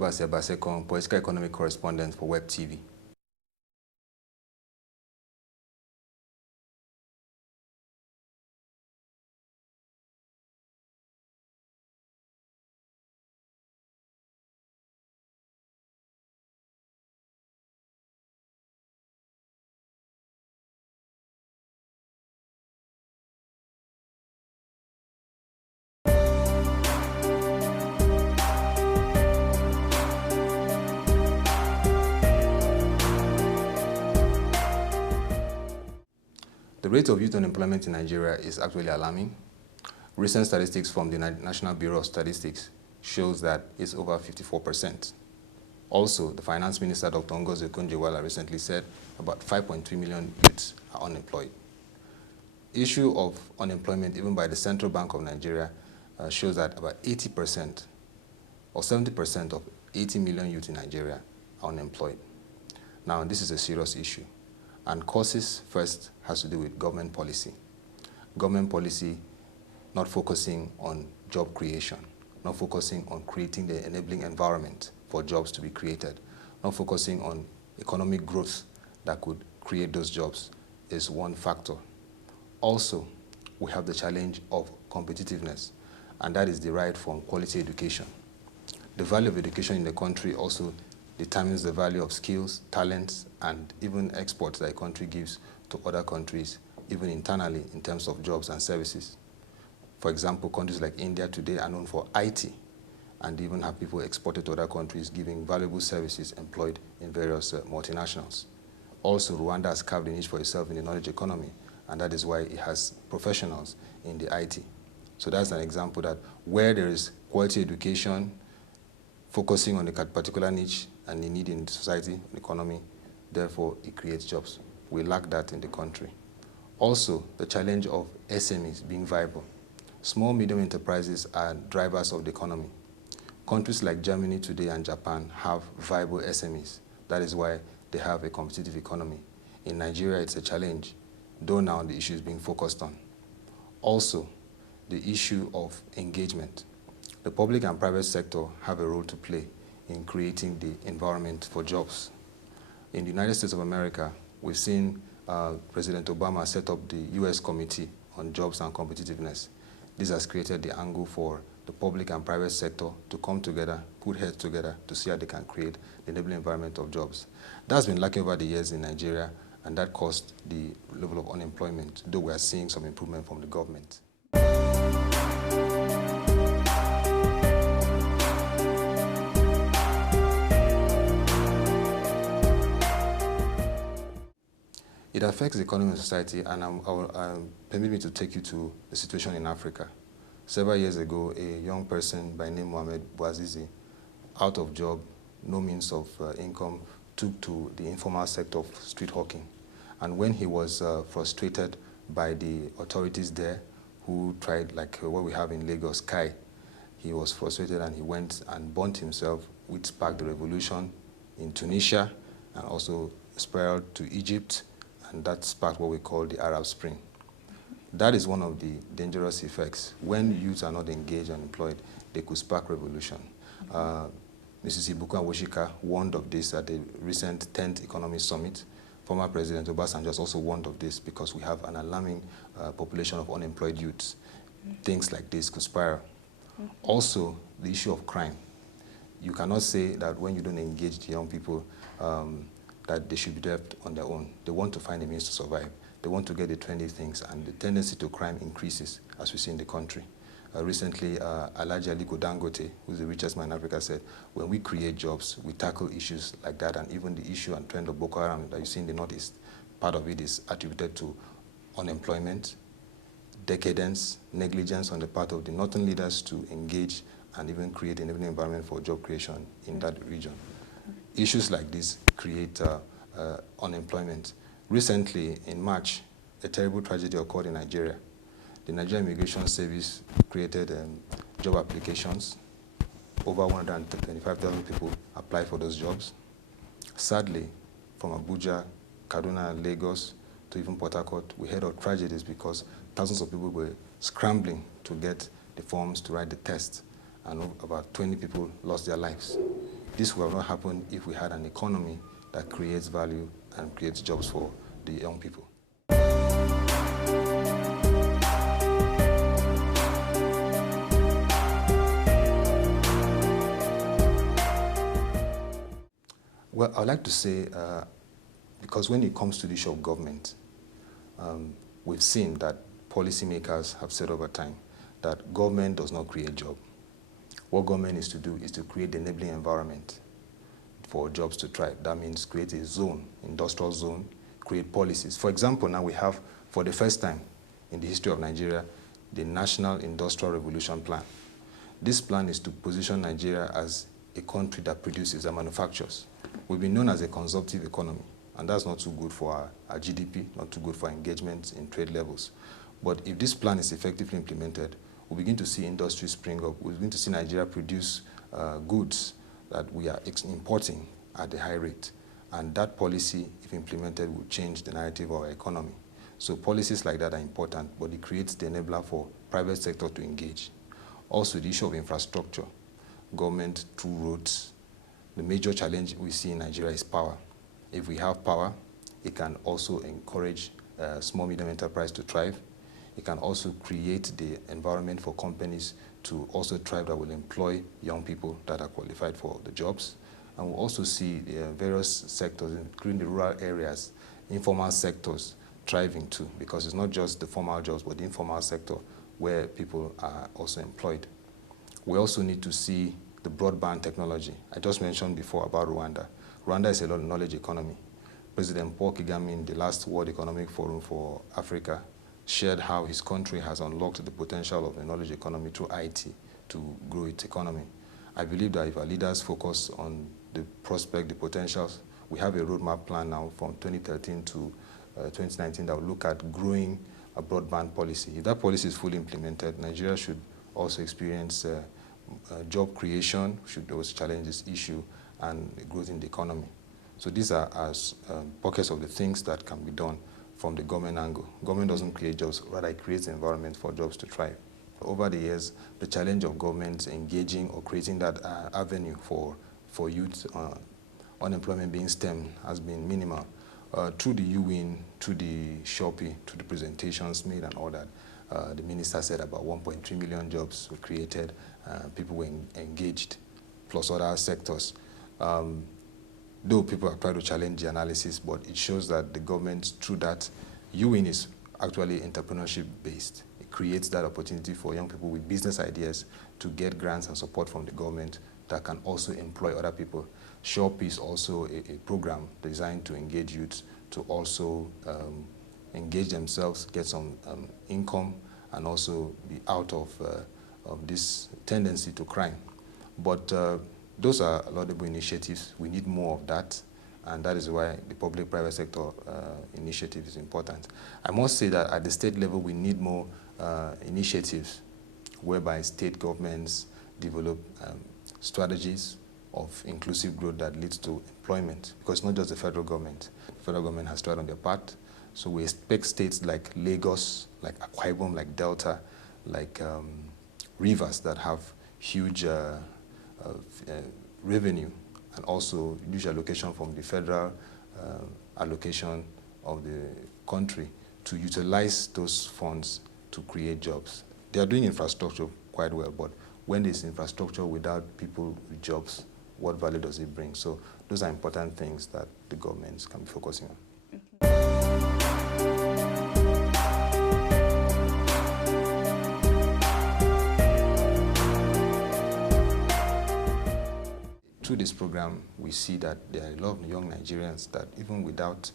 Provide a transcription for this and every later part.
Obase Basekong, political economic correspondent for Web TV. The rate of youth unemployment in Nigeria is actually alarming. Recent statistics from the National Bureau of Statistics shows that it's over 54%. Also, the Finance Minister, Dr. Ngozi Okonjo-Iweala, recently said about 5.3 million youths are unemployed. Issue of unemployment, even by the Central Bank of Nigeria, shows that about 80% or 70% of 80 million youth in Nigeria are unemployed. Now, this is a serious issue. And causes first has to do with government policy. Government policy not focusing on job creation, not focusing on creating the enabling environment for jobs to be created, not focusing on economic growth that could create those jobs is one factor. Also, we have the challenge of competitiveness, and that is derived from quality education. The value of education in the country also determines the value of skills, talents, and even exports that a country gives to other countries, even internally in terms of jobs and services. For example, countries like India today are known for IT, and even have people exported to other countries giving valuable services employed in various multinationals. Also, Rwanda has carved a niche for itself in the knowledge economy, and that is why it has professionals in the IT. So that's an example that where there is quality education, focusing on a particular niche and the need in society, the economy, therefore it creates jobs. We lack that in the country. Also, the challenge of SMEs being viable. Small, medium enterprises are drivers of the economy. Countries like Germany today and Japan have viable SMEs. That is why they have a competitive economy. In Nigeria, it's a challenge, though now the issue is being focused on. Also, the issue of engagement. The public and private sector have a role to play in creating the environment for jobs. In the United States of America, we've seen President Obama set up the U.S. Committee on Jobs and Competitiveness. This has created the angle for the public and private sector to come together, put heads together to see how they can create the enabling environment of jobs. That's been lacking over the years in Nigeria, and that caused the level of unemployment, though we are seeing some improvement from the government. It affects the economy and society, and permit me to take you to the situation in Africa. Several years ago, a young person by name Mohamed Bouazizi, out of job, no means of income, took to the informal sector of street hawking. And when he was frustrated by the authorities there, who tried, like what we have in Lagos, Kai, he was frustrated and he went and burnt himself, which sparked the revolution in Tunisia and also spiraled to Egypt, and that sparked what we call the Arab Spring. That is one of the dangerous effects. When youth are not engaged and employed, they could spark revolution. Mrs. Ibuka Woshika warned of this at the recent 10th Economic Summit. Former President Obasanjo has also warned of this because we have an alarming population of unemployed youths. Things like this could spiral. Also, the issue of crime. You cannot say that when you don't engage the young people, that they should be left on their own. They want to find a means to survive. They want to get the trendy things, and the tendency to crime increases, as we see in the country. Recently, Alhaji Aliko Dangote, who's the richest man in Africa, said, when we create jobs, we tackle issues like that, and even the issue and trend of Boko Haram that you see in the Northeast, part of it is attributed to unemployment, decadence, negligence on the part of the Northern leaders to engage and even create an environment for job creation in that region. Issues like this create unemployment. Recently, in March, a terrible tragedy occurred in Nigeria. The Nigerian Immigration Service created job applications. Over 125,000 people applied for those jobs. Sadly, from Abuja, Kaduna, Lagos, to even Port Harcourt, we heard of tragedies because thousands of people were scrambling to get the forms to write the test, and about 20 people lost their lives. This would have not happened if we had an economy that creates value and creates jobs for the young people. Well, I'd like to say, because when it comes to the issue of government, we've seen that policymakers have said over time that government does not create jobs. What government is to do is to create the enabling environment for jobs to thrive. That means create a zone, industrial zone, create policies. For example, now we have, for the first time in the history of Nigeria, the National Industrial Revolution Plan. This plan is to position Nigeria as a country that produces and manufactures. We've been known as a consumptive economy, and that's not too good for our GDP, not too good for engagement in trade levels. But if this plan is effectively implemented, we'll begin to see industry spring up. We'll begin to see Nigeria produce goods that we are importing at a high rate. And that policy, if implemented, will change the narrative of our economy. So policies like that are important, but it creates the enabler for private sector to engage. Also, the issue of infrastructure, government through roads. The major challenge we see in Nigeria is power. If we have power, it can also encourage small, medium enterprise to thrive. It can also create the environment for companies to also thrive that will employ young people that are qualified for the jobs. And we'll also see various sectors, including the rural areas, informal sectors thriving too, because it's not just the formal jobs, but the informal sector where people are also employed. We also need to see the broadband technology. I just mentioned before about Rwanda. Rwanda is a knowledge economy. President Paul Kagame in the last World Economic Forum for Africa shared how his country has unlocked the potential of the knowledge economy through IT to grow its economy. I believe that if our leaders focus on the prospect, the potentials, we have a roadmap plan now from 2013 to 2019 that will look at growing a broadband policy. If that policy is fully implemented, Nigeria should also experience job creation, should also challenge this issue, and growth in the economy. So these are pockets of the things that can be done from the government angle. Government doesn't create jobs, rather it creates the environment for jobs to thrive. Over the years, the challenge of government engaging or creating that avenue for youth unemployment being stemmed has been minimal. Through the UWIN, through the Shopee, through the presentations made and all that, the minister said about 1.3 million jobs were created, people were engaged, plus other sectors. Though people are trying to challenge the analysis, but it shows that the government, through that, UWIN is actually entrepreneurship-based. It creates that opportunity for young people with business ideas to get grants and support from the government that can also employ other people. Shop is also a program designed to engage youths to also engage themselves, get some income, and also be out of this tendency to crime. But those are laudable initiatives. We need more of that, and that is why the public-private sector initiative is important. I must say that at the state level, we need more initiatives whereby state governments develop strategies of inclusive growth that leads to employment, because not just the federal government. The federal government has tried on their part, so we expect states like Lagos, like Akwa Ibom, like Delta, like Rivers that have huge revenue and also huge allocation from the federal allocation of the country to utilize those funds to create jobs. They are doing infrastructure quite well, but when there's infrastructure without people with jobs, what value does it bring? So those are important things that the governments can be focusing on. Through this program, we see that there are a lot of young Nigerians that even without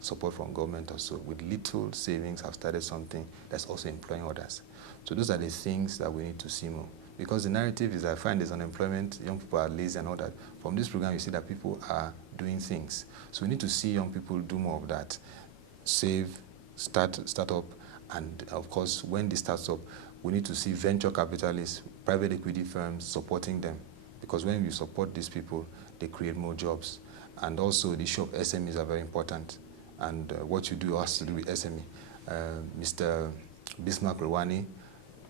support from government or so, with little savings have started something that's also employing others. So those are the things that we need to see more. Because the narrative is, I find there's unemployment, young people are lazy and all that. From this program, you see that people are doing things. So we need to see young people do more of that. Save, start up, and of course, when this starts up, we need to see venture capitalists, private equity firms supporting them. Because when we support these people, they create more jobs. And also, the issue of SMEs are very important. And what you do has to do with SME. Mr. Bismarck Rewani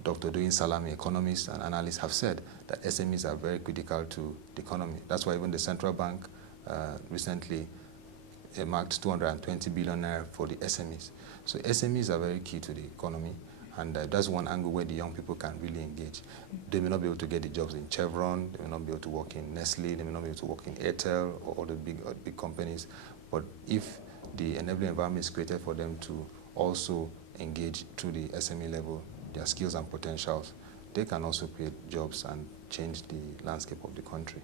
Dr. Doyin Salami, economists and analysts, have said that SMEs are very critical to the economy. That's why even the central bank recently marked 220 billion naira for the SMEs. So SMEs are very key to the economy, and that's one angle where the young people can really engage. They may not be able to get the jobs in Chevron, they may not be able to work in Nestle, they may not be able to work in Airtel or other big companies, but if the enabling environment is created for them to also engage through the SME level, their skills and potentials, they can also create jobs and change the landscape of the country.